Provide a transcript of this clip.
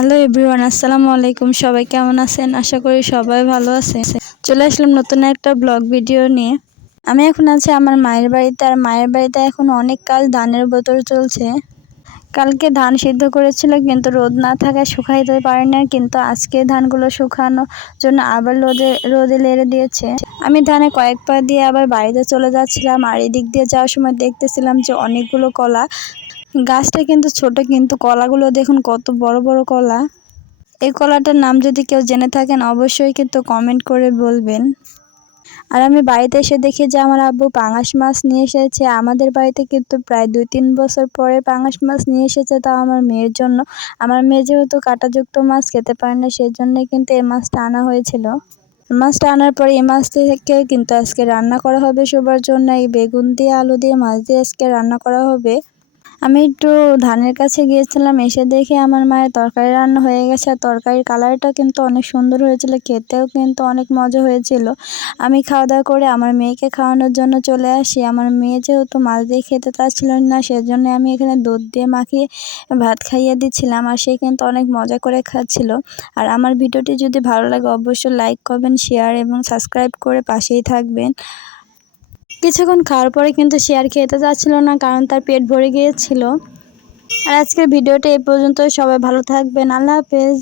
Hello everyone, আসসালামু আলাইকুম। সবাই কেমন আছেন? আশা করি সবাই ভালো আছেন। চলে আসলাম নতুন একটা ব্লগ ভিডিও নিয়ে। আমি এখন আছি আমার মায়ের বাড়িতে, আর মায়ের বাড়িতে এখন অনেক কাল ধানের বতর চলছে। কালকে ধান সিদ্ধ করেছিল, কিন্তু রোদ না থাকায় শুকাইতে পারে না, কিন্তু আজকে ধানগুলো শুকানোর জন্য আবার রোদে লেড়ে দিয়েছে। আমি ধানে কয়েক পা দিয়ে আবার বাড়িতে চলে যাচ্ছিলাম, আর এদিক দিয়ে যাওয়ার সময় দেখতেছিলাম যে অনেকগুলো কলা। গাছটা কিন্তু ছোট, কিন্তু কলাগুলো দেখুন কত বড় বড় কলা। এই কলাটার নাম যদি কেউ জেনে থাকেন অবশ্যই কিন্তু কমেন্ট করে বলবেন। আর আমি বাড়িতে এসে দেখি যে আমার আব্বু পাঙাশ মাছ নিয়ে এসেছে। আমাদের বাড়িতে কিন্তু প্রায় 2-3 বছর পরে পাঙাশ মাছ নিয়ে এসেছে, তাও আমার মেয়ের জন্য। আমার মেয়ে যেহেতু কাঁটাযুক্ত মাছ খেতে পারে না, সেই জন্যই কিন্তু এই মাছটা আনা হয়েছিল। মাছটা আনার পরে এই মাছ থেকে কিন্তু আজকে রান্না করা হবে সবার জন্য। এই বেগুন দিয়ে আলু দিয়ে মাছ দিয়ে আজকে রান্না করা হবে। আমি একটু ধানের কাছে গিয়েছিলাম, এসে দেখে আমার মায়ের তরকারি রান্না হয়ে গেছে। আর তরকারির কালারটা কিন্তু অনেক সুন্দর হয়েছিল, খেতেও কিন্তু অনেক মজা হয়েছিল। আমি খাওয়া দাওয়া করে আমার মেয়েকে খাওয়ানোর জন্য চলে আসি। আমার মেয়ে যেহেতু মাছ দিয়ে খেতে চাচ্ছিল না, সেজন্য আমি এখানে দুধ দিয়ে মাখিয়ে ভাত খাইয়ে দিচ্ছিলাম, আর সে কিন্তু অনেক মজা করে খাচ্ছিল। আর আমার ভিডিওটি যদি ভালো লাগে অবশ্যই লাইক করবেন, শেয়ার এবং সাবস্ক্রাইব করে পাশেই থাকবেন। কিছুক্ষণ খাওয়ার পরে কিন্তু সে আর খেতে চাচ্ছিল না, কারণ তার পেট ভরে গিয়েছিল। আর আজকের ভিডিওটা এই পর্যন্ত। সবাই ভালো থাকবেন। আল্লাহ হাফেজ।